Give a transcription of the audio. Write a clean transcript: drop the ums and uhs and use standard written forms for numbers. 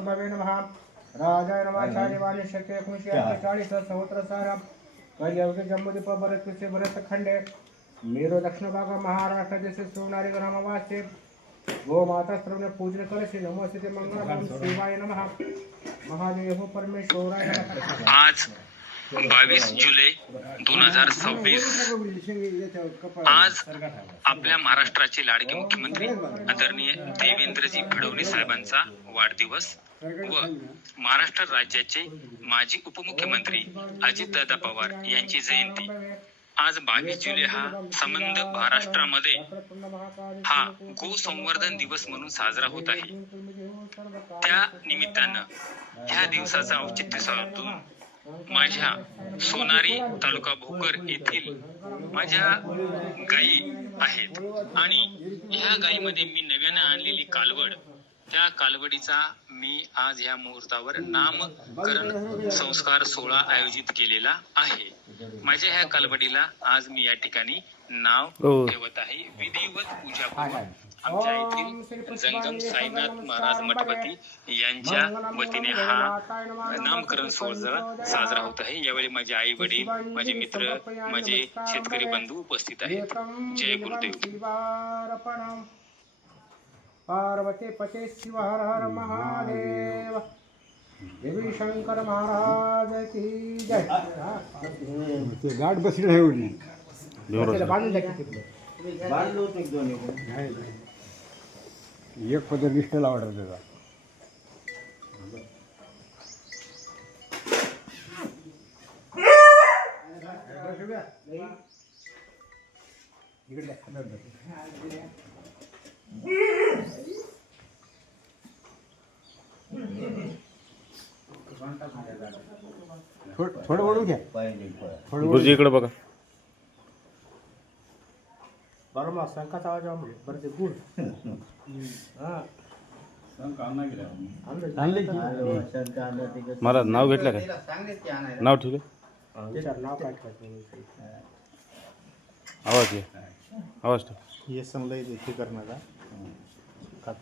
प्रभवे नमः राजाय नमः शालिवाणी शके 1940 सहस्रसार कलियुग जम्बूद्वीप भरत खंडे मेरो दक्षिण भाग महाराष्ट्र जैसे सोनारी ग्रामवासी गो माता सर्व पूजन कलशी नमोस्ते मंगलम शिवाय नमः महादेव परमेश्वराय नमः। आज 22 जुलै 2026 आज आपल्या महाराष्ट्राचे लाडके मुख्यमंत्री आदरणीय देवेंद्रजी फडणवीस साहेबांचा वाढदिवस व महाराष्ट्र राज्याचे माजी उपमुख्यमंत्री अजितदादा पवार यांची जयंती। आज 22 जुलै हा संबंध महाराष्ट्रामध्ये हा गो संवर्धन दिवस म्हणून साजरा होत आहे। त्या निमित्तानं ह्या दिवसाचं औचित्य साधून माझ्या सोनारी तालुका भोकर येथील माझ्या गायी आहेत आणि ह्या गायीमध्ये मी नव्याने आणलेली कालवड, त्या कालवडीचा मी आज ह्या मुहूर्तावर नामकरण संस्कार सोहळा आयोजित केलेला आहे। माझ्या ह्या कालवडीला आज मी या ठिकाणी नाव ठेवत आहे। विधिवत पूजा करून आमच्या येथील जंगम साईनाथ महाराज मठपती यांच्या वतीने हा नामकरण सोहळा साजरा होत आहे। यावेळी माझे आई वडील, माझे मित्र, माझे शेतकरी बंधू उपस्थित आहेत। जय गुरुदेव। पार्वती पते शिव हर हर महादेव। देवी शंकर महाराज की जय। गाठ बसली नाही एवढी एक पदर लिस्ट लावणार त्याचा थोडं वळू घ्या, गुरुजी इकडे बघा। बरोबर संकाचा आवाज बरं ते गुड महाराज नाव घेतलं काय? नाव ठीक आहे। नाव काय आवाज घे, आवाज ठेव। हे समजा इथे करणार का?